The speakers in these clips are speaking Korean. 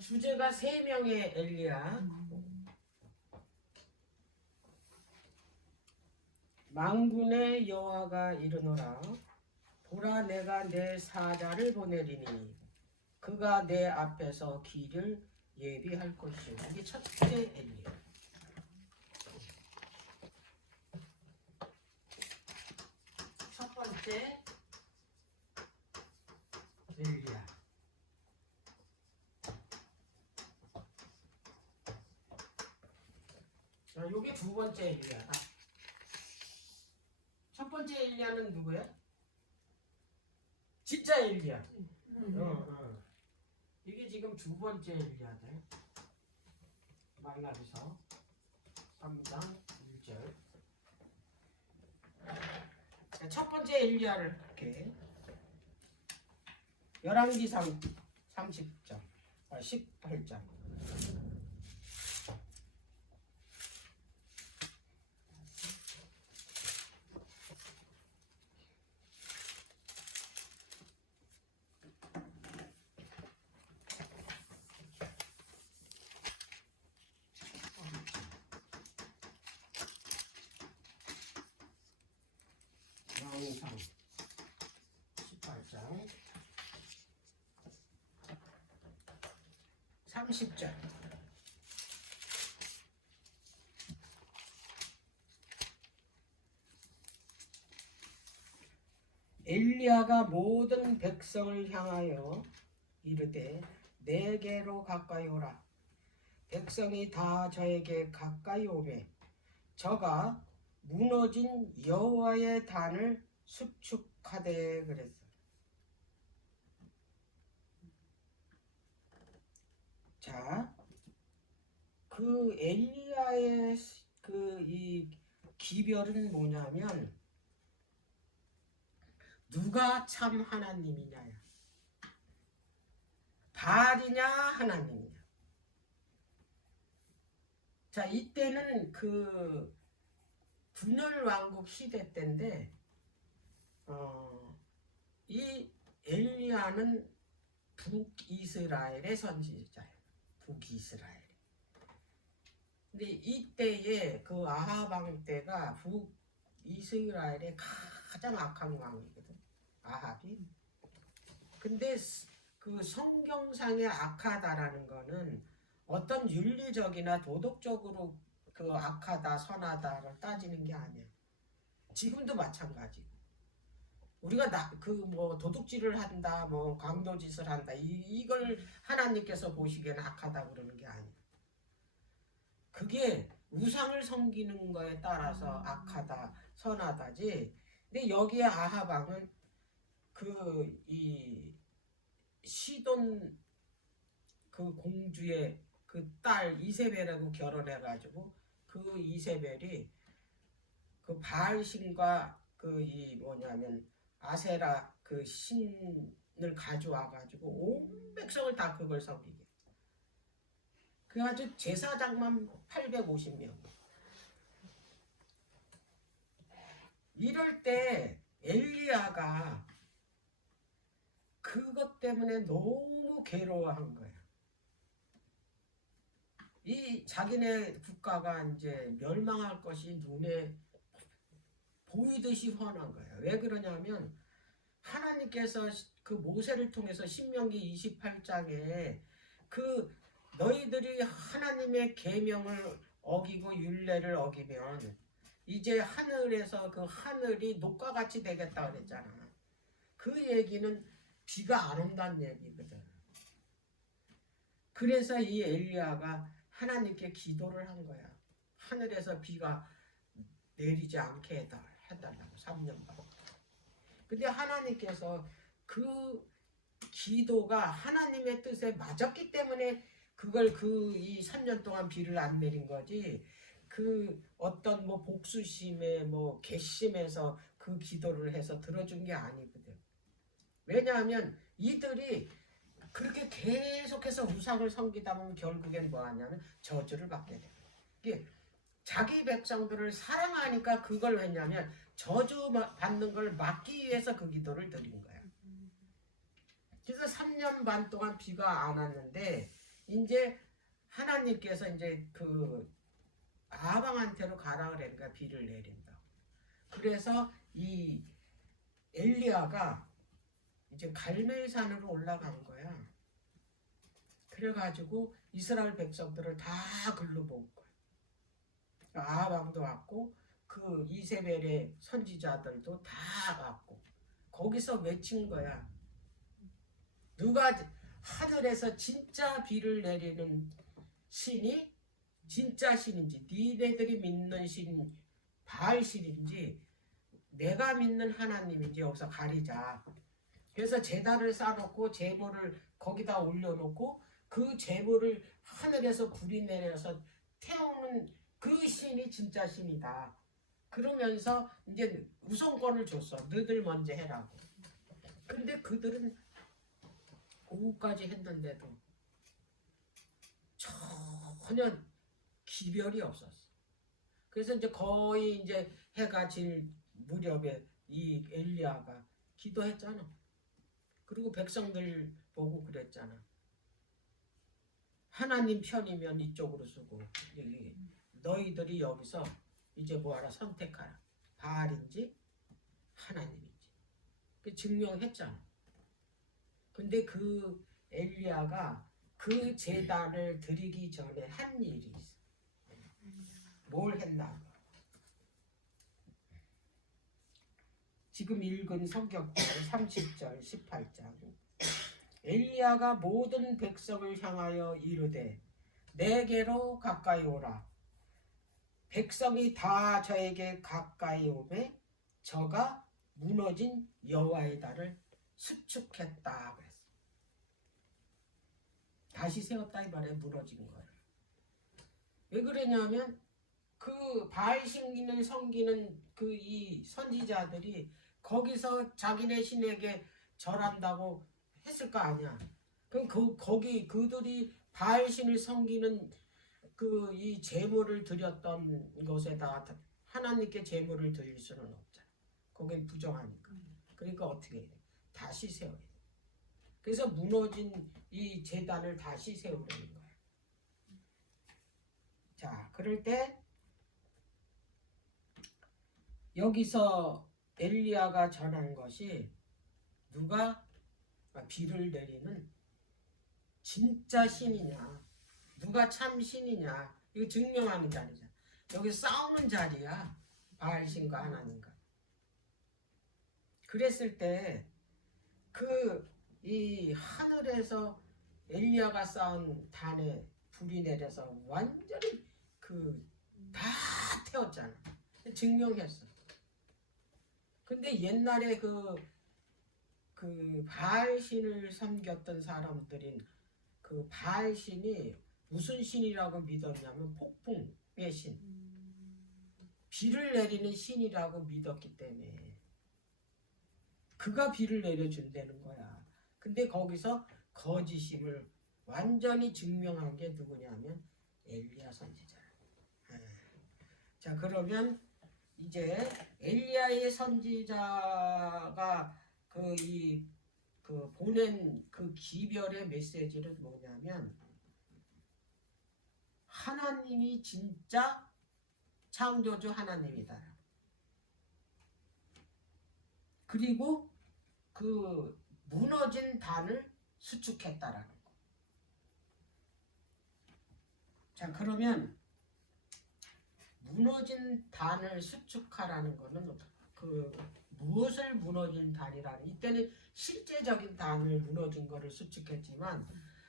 주제가 3명의 엘리야. 만군의 여호와가 이르노라. 보라, 내가 내 사자를 보내리니 그가 내 앞에서 길을 예비할 것이요. 이게 첫째 엘리야. 첫 번째 엘리야. 자, 요게 두 번째 엘리야다. 첫 번째 엘리야는 누구야? 진짜 엘리야. 이게 지금 두 번째 엘리야다. 말라기서 3장 1절. 첫 번째 엘리야를 할게. 열왕기상 30장 18장. 열왕기상 18장 30절. 엘리야가 모든 백성을 향하여 이르되 내게로 가까이 오라. 백성이 다 저에게 가까이 오매 저가 무너진 여호와의 단을 수축하되 그랬어. 자, 그 엘리야의 그 이 기별은 뭐냐면 누가 참 하나님이냐야. 바알이냐 하나님이냐. 자, 이때는 그 분열 왕국 시대 때인데 이 엘리야는 북이스라엘의 선지자예요. 북이스라엘. 근데 이때에 그 아합 왕 때가 북이스라엘의 가장 악한 왕이거든. 아합이. 근데 그 성경상의 악하다라는 거는 어떤 윤리적이나 도덕적으로 그 악하다 선하다를 따지는 게 아니야. 지금도 마찬가지고. 우리가 그 뭐 도둑질을 한다, 뭐 강도짓을 한다, 이걸 하나님께서 보시기에는 악하다 그러는 게 아니야. 그게 우상을 섬기는 거에 따라서 악하다, 선하다지. 근데 여기에 아합 왕은 그 이 시돈 그 공주의 그 딸 이세벨하고 결혼해가지고 그 이세벨이 그 바알신과 그 이 뭐냐면 아세라 그 신을 가져와가지고 온 백성을 다 그걸 섬기게. 그래가지고 제사장만 850명. 이럴 때 엘리야가 그것 때문에 너무 괴로워한 거야. 이 자기네 국가가 이제 멸망할 것이 눈에 보이듯이 훤한 거예요. 왜 그러냐면 하나님께서 그 모세를 통해서 신명기 28장에 그 너희들이 하나님의 계명을 어기고 율례를 어기면 이제 하늘에서 그 하늘이 녹과 같이 되겠다 그랬잖아. 그 얘기는 비가 안 온다는 얘기거든. 그래서 이 엘리야가 하나님께 기도를 한 거야. 하늘에서 비가 내리지 않게 해달라고 3년간. 근데 하나님께서 그 기도가 하나님의 뜻에 맞았기 때문에 그걸 이 3년 동안 비를 안 내린 거지. 그 어떤 뭐 복수심에 뭐 괘씸해서 그 기도를 해서 들어준 게 아니거든. 왜냐하면 이들이 그렇게 계속해서 우상을 섬기다 보면 결국엔 뭐 하냐면 저주를 받게 돼. 이게 자기 백성들을 사랑하니까 그걸 했냐면 저주 받는 걸 막기 위해서 그 기도를 드린 거야. 그래서 3년 반 동안 비가 안 왔는데 이제 하나님께서 이제 그 아방한테로 가라 그러니까 비를 내린다. 그래서 이 엘리야가 이제 갈멜산으로 올라간 거야. 그래가지고 이스라엘 백성들을 다 글로 본 거야. 아방도 왔고 그 이세벨의 선지자들도 다 왔고 거기서 외친 거야. 누가 하늘에서 진짜 비를 내리는 신이 진짜 신인지 니네들이 믿는 신 바알 신인지 내가 믿는 하나님인지 여기서 가리자. 그래서 제단을 쌓아놓고 제물을 거기다 올려놓고 그 제물을 하늘에서 불이 내려서 태우는 그 신이 진짜 신이다. 그러면서 이제 우선권을 줬어. 너희들 먼저 해라고. 근데 그들은 오후까지 했는데도 전혀 기별이 없었어. 그래서 이제 거의 이제 해가 질 무렵에 이 엘리야가 기도했잖아. 그리고 백성들 보고 그랬잖아. 하나님 편이면 이쪽으로 서고 너희들이 여기서 이제 뭐하라 선택하라. 바알인지 하나님인지. 그 증명했잖아. 근데 그 엘리야가 그 제단을 드리기 전에 한 일이 있어. 뭘 했나? 지금 읽은 성경 30절 18장 엘리야가 모든 백성을 향하여 이르되 내게로 가까이 오라. 백성이 다 저에게 가까이 오매 저가 무너진 여호와의 달을 수축했다 그랬어. 다시 세웠다 이 말에 무너진 거예요. 왜 그러냐면 그 바알 신기는 섬기는 그 이 선지자들이 거기서 자기네 신에게 절한다고 했을 거 아니야. 그럼 거기 그들이 바알 신을 섬기는 그 이 제물을 드렸던 것에다 하나님께 제물을 드릴 수는 없잖아. 거긴 부정하니까. 그러니까 어떻게 해? 다시 세워야 돼. 그래서 무너진 이 제단을 다시 세우려는 거야. 자, 그럴 때 여기서 엘리야가 전한 것이 누가 비를 내리는 진짜 신이냐, 누가 참 신이냐, 이거 증명하는 자리잖아. 여기 싸우는 자리야. 바알신과 하나님과. 그랬을 때 그 이 하늘에서 엘리야가 쌓은 단에 불이 내려서 완전히 그 다 태웠잖아. 증명했어. 근데 옛날에 그 바알신을 섬겼던 사람들인 그 바알신이 무슨 신이라고 믿었냐면 폭풍의 신, 비를 내리는 신이라고 믿었기 때문에 그가 비를 내려준다는 거야. 근데 거기서 거짓임을 완전히 증명한 게 누구냐면 엘리야 선지자. 자, 그러면 이제 엘리야의 선지자가 그 보낸 그 기별의 메시지는 뭐냐면 하나님이 진짜 창조주 하나님이다. 그리고 그 무너진 단을 수축했다라는 거. 자, 그러면 무너진 단을 수축하라는 거는 그 무엇을 무너진 단이라는, 이때는 실제적인 단을 무너진 거를 수축했지만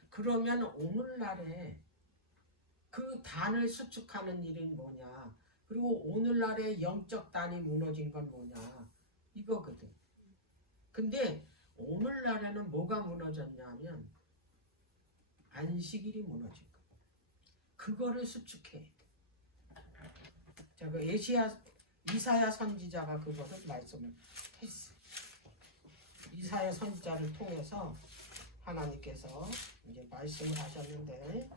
그러면 오늘날에 그 단을 수축하는 일이 뭐냐, 그리고 오늘날의 영적 단이 무너진 건 뭐냐, 이거거든. 근데 오늘날에는 뭐가 무너졌냐면 안식일이 무너진 거. 그거를 수축해야 돼. 자, 그 이사야 선지자가 그것을 말씀을 했어. 이사야 선지자를 통해서 하나님께서 이제 말씀을 하셨는데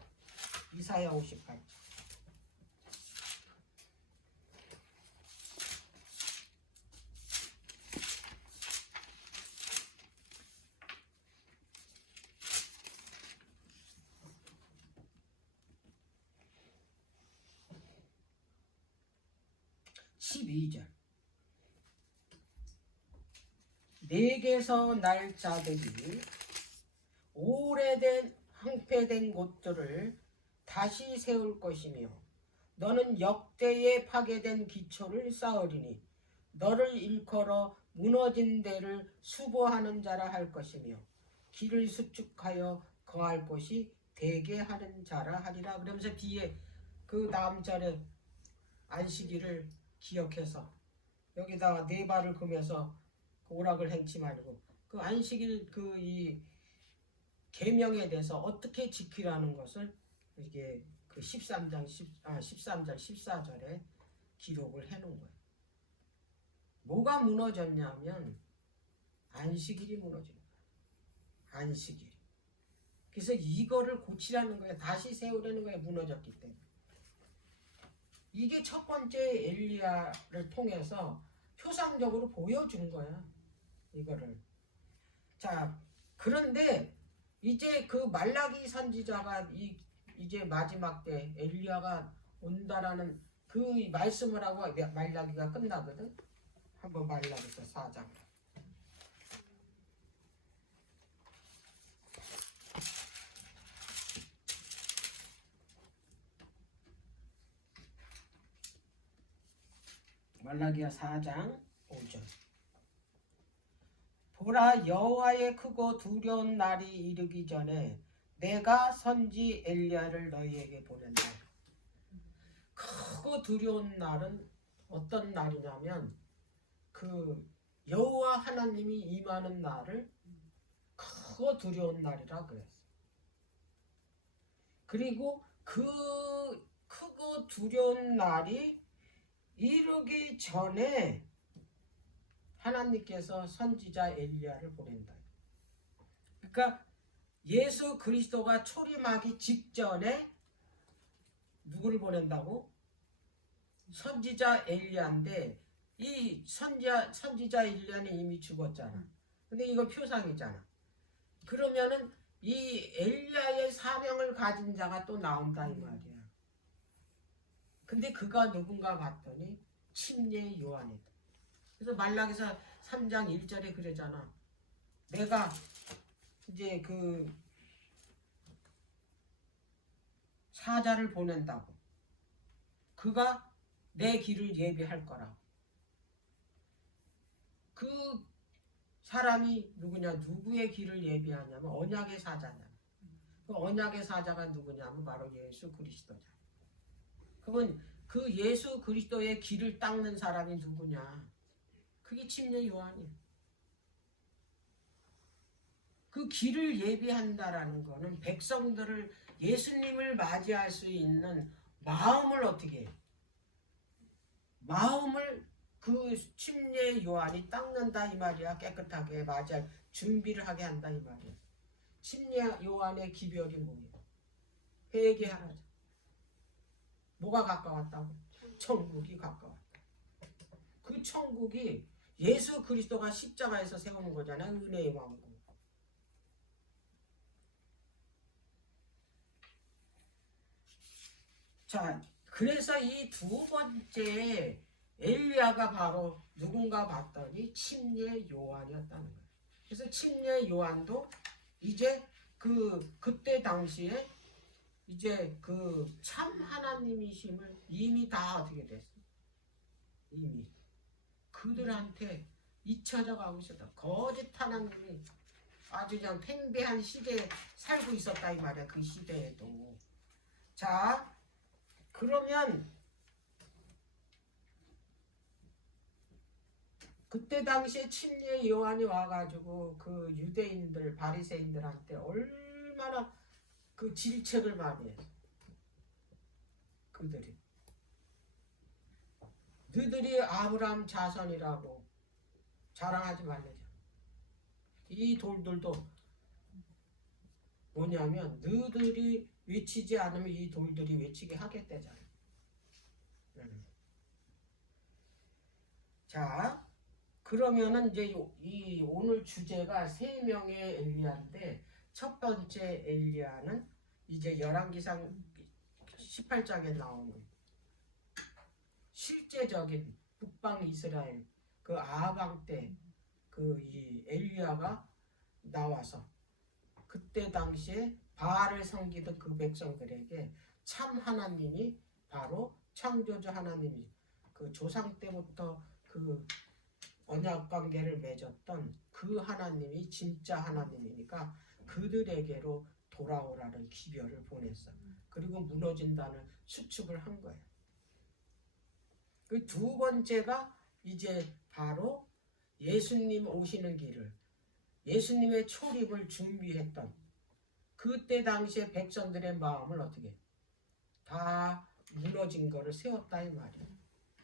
이사야 58장. 12절. 내게서 날 자들이 오래된 황폐된 곳들을 다시 세울 것이며 너는 역대에 파괴된 기초를 쌓으리니 너를 일컬어 무너진 데를 수보하는 자라 할 것이며 길을 수축하여 거할 곳이 되게 하는 자라 하리라. 그러면서 뒤에 그 다음 절에 안식일을 기억해서 여기다가 네 발을 금해서 그 오락을 행치 말고 그 안식일 그 이 계명에 대해서 어떻게 지키라는 것을 이게 그 13절 14절에 기록을 해놓은 거예요. 뭐가 무너졌냐면 안식일이 무너진 거예요. 안식일. 그래서 이거를 고치라는 거예요. 다시 세우려는 거예요. 무너졌기 때문에. 이게 첫 번째 엘리야를 통해서 표상적으로 보여준 거야. 이거를. 자, 그런데 이제 그 말라기 선지자가 이제 마지막 때 엘리야가 온다라는 그 말씀을 하고 말라기가 끝나거든. 한번 말라기서 4장. 말라기야 4장 5절. 보라, 여호와의 크고 두려운 날이 이르기 전에 내가 선지 엘리야를 너희에게 보낸다. 크고 두려운 날은 어떤 날이냐면 그 여호와 하나님이 임하는 날을 크고 두려운 날이라 그랬어. 그리고 그 크고 두려운 날이 이르기 전에 하나님께서 선지자 엘리야를 보낸다. 그러니까 예수 그리스도가 초림하기 직전에 누구를 보낸다고? 선지자 엘리야인데 이 선지자 엘리야는 이미 죽었잖아. 근데 이건 표상이잖아. 그러면은 이 엘리야의 사명을 가진 자가 또 나온다 이 말이야. 근데 그가 누군가 봤더니 침례 요한이다. 그래서 말라기서 3장 1절에 그러잖아. 내가 이제 그 사자를 보낸다고. 그가 내 길을 예비할 거라고. 그 사람이 누구냐? 누구의 길을 예비하냐면 언약의 사자냐. 그 언약의 사자가 누구냐면 바로 예수 그리스도잖아. 그건 그 예수 그리스도의 길을 닦는 사람이 누구냐? 그게 침례 요한이야. 그 길을 예비한다라는 거는 백성들을 예수님을 맞이할 수 있는 마음을 어떻게 해? 마음을 그 침례 요한이 닦는다 이 말이야. 깨끗하게 맞이할 준비를 하게 한다 이 말이야. 침례 요한의 기별이 뭐예요? 회개하라. 뭐가 가까웠다고? 천국이 가까웠다. 그 천국이 예수 그리스도가 십자가에서 세우는 거잖아요. 은혜의 왕국. 자, 그래서 이 두 번째 엘리야가 바로 누군가 봤더니 침례 요한이었다는 거예요. 그래서 침례 요한도 이제 그때 당시에 이제 그 참 하나님이심을 이미 다 어떻게 됐어? 이미 그들한테 잊혀져 가고 있었다. 거짓 하나님이 아주 그냥 팽배한 시대에 살고 있었다 이 말이야. 그 시대에도. 자, 그러면 그때 당시에 침례 요한이 와가지고 그 유대인들 바리새인들한테 얼마나 그 질책을 많이 했어. 그들이 너희들이 아브라함 자손이라고 자랑하지 말래죠. 이 돌들도 뭐냐면 너희들이 외치지 않으면 이 돌들이 외치게 하겠대잖아. 자, 그러면은 이제 이 오늘 주제가 세 명의 엘리야인데 첫 번째 엘리야는 이제 열왕기상 18장에 나오는 실제적인 북방 이스라엘 그 아방 때 그 이 엘리야가 나와서 그때 당시에 바알을 섬기던 그 백성들에게 참 하나님이 바로 창조주 하나님이 그 조상 때부터 그 언약 관계를 맺었던 그 하나님이 진짜 하나님이니까 그들에게로 돌아오라는 기별을 보냈어. 그리고 무너진다는 수축을 한 거예요. 그 두 번째가 이제 바로 예수님 오시는 길을 예수님의 초립을 준비했던 그때 당시에 백성들의 마음을 어떻게 다 무너진 거를 세웠다 이 말이에요.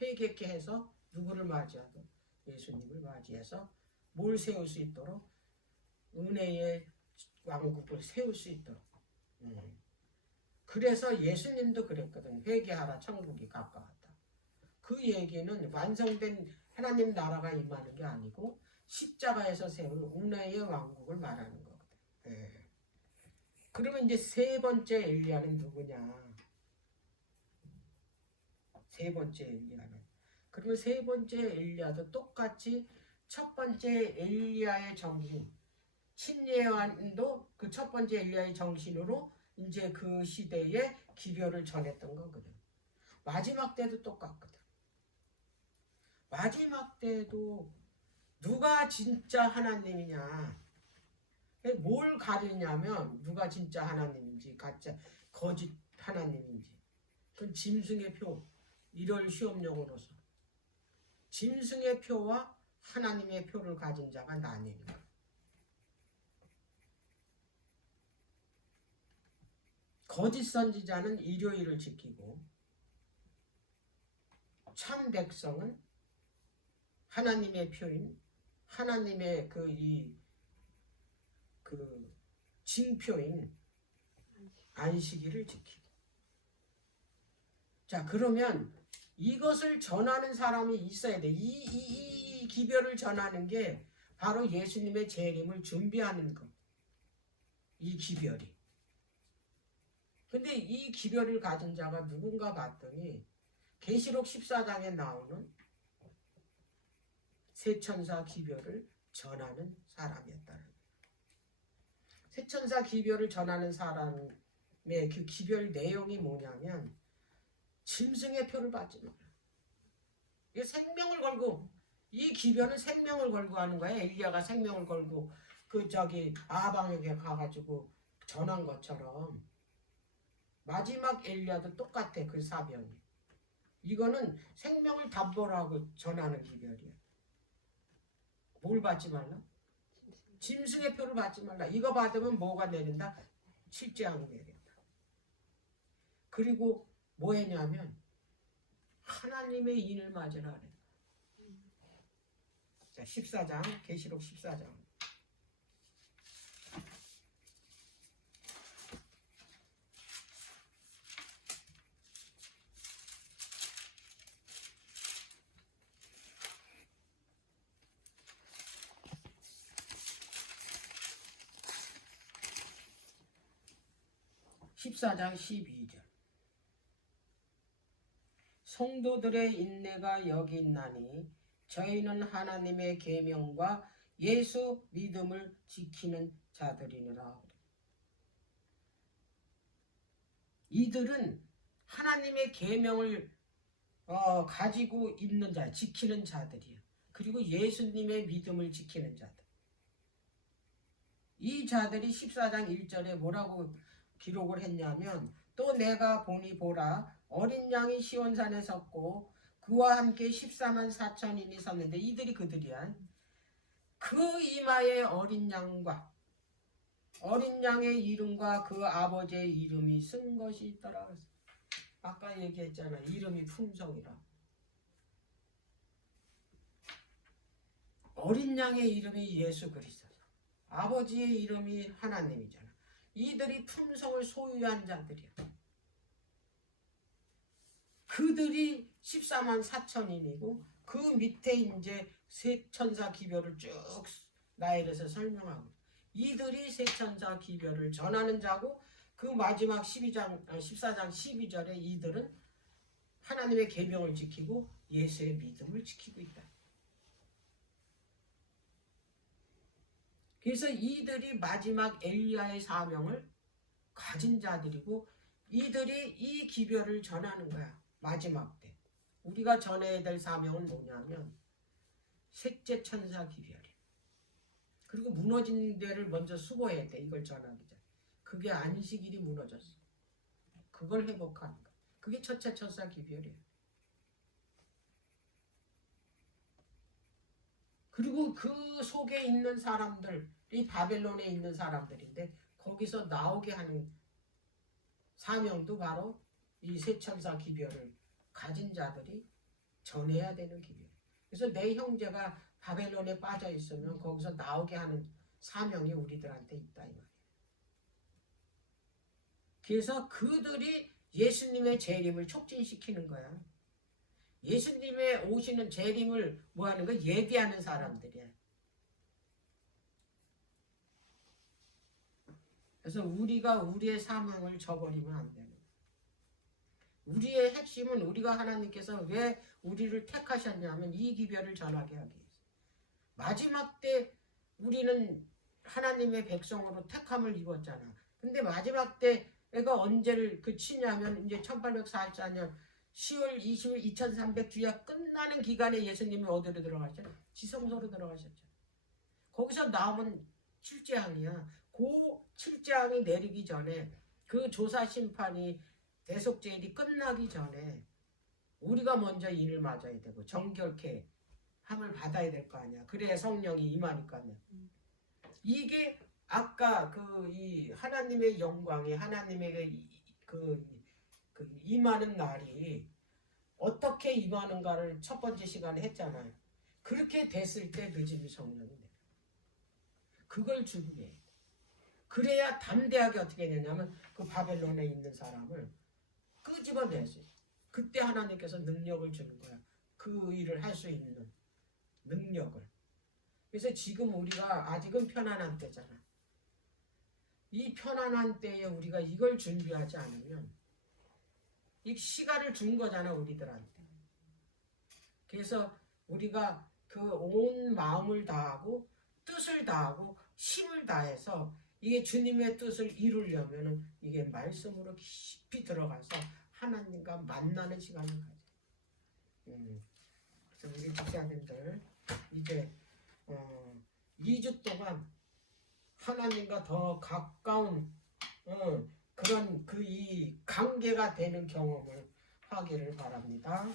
회개케 해서 누구를 맞이하든 예수님을 맞이해서 뭘 세울 수 있도록 은혜의 왕국을 세울 수 있도록. 그래서 예수님도 그랬거든. 회개하라 천국이 가까웠다. 그 얘기는 완성된 하나님 나라가 임하는 게 아니고 십자가에서 세울 은혜의 왕국을 말하는 거거든. 네. 그러면 이제 세 번째 엘리야는 누구냐? 세 번째 엘리야는. 그러면 세 번째 엘리야도 똑같이 첫 번째 엘리야의 정신, 신예완도 그 첫 번째 엘리야의 정신으로 이제 그 시대에 기별을 전했던 거거든. 마지막 때도 똑같거든. 마지막 때도 누가 진짜 하나님이냐? 뭘 가리냐면 누가 진짜 하나님인지 가짜 거짓 하나님인지 그건 짐승의 표 1월 시험용으로서 짐승의 표와 하나님의 표를 가진 자가 나뉘는 거예요. 거짓 선지자는 일요일을 지키고 참 백성은 하나님의 표인 하나님의 그 징표인 안식일을 지키고. 자, 그러면 이것을 전하는 사람이 있어야 돼. 이 기별을 전하는 게 바로 예수님의 재림을 준비하는 것. 이 기별이. 근데 이 기별을 가진 자가 누군가 봤더니 계시록 14장에 나오는 세천사 기별을 전하는 사람이었다는 거예요. 세천사 기별을 전하는 사람의 그 기별 내용이 뭐냐면 짐승의 표를 받지 마라. 이게 생명을 걸고 이 기별은 생명을 걸고 하는 거야. 엘리야가 생명을 걸고 그 아방에게 가가지고 전한 것처럼 마지막 엘리야도 똑같아. 그 사병이. 이거는 생명을 담보로 하고 전하는 기별이야. 뭘 받지 말라? 짐승의 표를 받지 말라. 이거 받으면 뭐가 내린다? 실제하고 내린다. 그리고 뭐 했냐면 하나님의 인을 맞으라 그래. 자, 14장 계시록 14장 14장 12절 성도들의 인내가 여기 있나니 저희는 하나님의 계명과 예수 믿음을 지키는 자들이니라. 이들은 하나님의 계명을 가지고 있는 자, 지키는 자들이야. 그리고 예수님의 믿음을 지키는 자들. 이 자들이 14장 1절에 뭐라고 기록을 했냐면 또 내가 보니 보라 어린 양이 시온산에 섰고 그와 함께 14만 4천인이 섰는데 이들이 그들이야. 그 이마에 어린 양과 어린 양의 이름과 그 아버지의 이름이 쓴 것이 있더라. 아까 얘기했잖아. 이름이 품성이라. 어린 양의 이름이 예수 그리스도다. 아버지의 이름이 하나님이잖아. 이들이 품성을 소유한 자들이야. 그들이 14만 4천인이고 그 밑에 이제 세천사 기별을 쭉 나열해서 설명하고 이들이 세천사 기별을 전하는 자고 그 마지막 14장 12절에 이들은 하나님의 계명을 지키고 예수의 믿음을 지키고 있다. 그래서 이들이 마지막 엘리야의 사명을 가진 자들이고 이들이 이 기별을 전하는 거야. 마지막 때. 우리가 전해야 될 사명은 뭐냐면 셋째 천사 기별이야. 그리고 무너진 데를 먼저 수고해야 돼. 이걸 전하기 전에. 그게 안식일이 무너졌어. 그걸 회복하는 거야. 그게 첫째 천사 기별이야. 그리고 그 속에 있는 사람들이 바벨론에 있는 사람들인데 거기서 나오게 하는 사명도 바로 이 셋천사 기별을 가진 자들이 전해야 되는 기별. 그래서 내 형제가 바벨론에 빠져 있으면 거기서 나오게 하는 사명이 우리들한테 있다 이 말이에요. 그래서 그들이 예수님의 재림을 촉진시키는 거야. 예수님의 오시는 재림을 뭐 하는 거? 예비하는 사람들이야. 그래서 우리가 우리의 사명을 저버리면 안 되는 거야. 우리의 핵심은 우리가 하나님께서 왜 우리를 택하셨냐면 이 기별을 전하게 하기 위해서. 마지막 때 우리는 하나님의 백성으로 택함을 입었잖아. 근데 마지막 때가 언제를 치냐면 이제 1844년 10월 20일 2300주야 끝나는 기간에 예수님이 어디로 들어가셨죠? 지성소로 들어가셨죠. 거기서 나오면 7재앙이야. 그 7재앙이 내리기 전에 그 조사 심판이 대속죄일이 끝나기 전에 우리가 먼저 일을 맞아야 되고 정결케 함을 받아야 될 거 아니야. 그래야 성령이 임하니까요. 이게 아까 이 하나님의 영광이 하나님의 그 임하는 날이 어떻게 임하는가를 첫 번째 시간에 했잖아요. 그렇게 됐을 때 늦음이 성령이 내려. 그걸 준비해. 그래야 담대하게 어떻게 되냐면 그 바벨론에 있는 사람을 끄집어내지. 그때 하나님께서 능력을 주는 거야. 그 일을 할 수 있는 능력을. 그래서 지금 우리가 아직은 편안한 때잖아. 이 편안한 때에 우리가 이걸 준비하지 않으면 이 시간을 준 거잖아 우리들한테. 그래서 우리가 그 온 마음을 다하고 뜻을 다하고 힘을 다해서 이게 주님의 뜻을 이루려면 이게 말씀으로 깊이 들어가서 하나님과 만나는 시간을 가져. 그래서 우리 집사님들 이제 2주 동안 하나님과 더 가까운 그런 이 관계가 되는 경험을 하기를 바랍니다.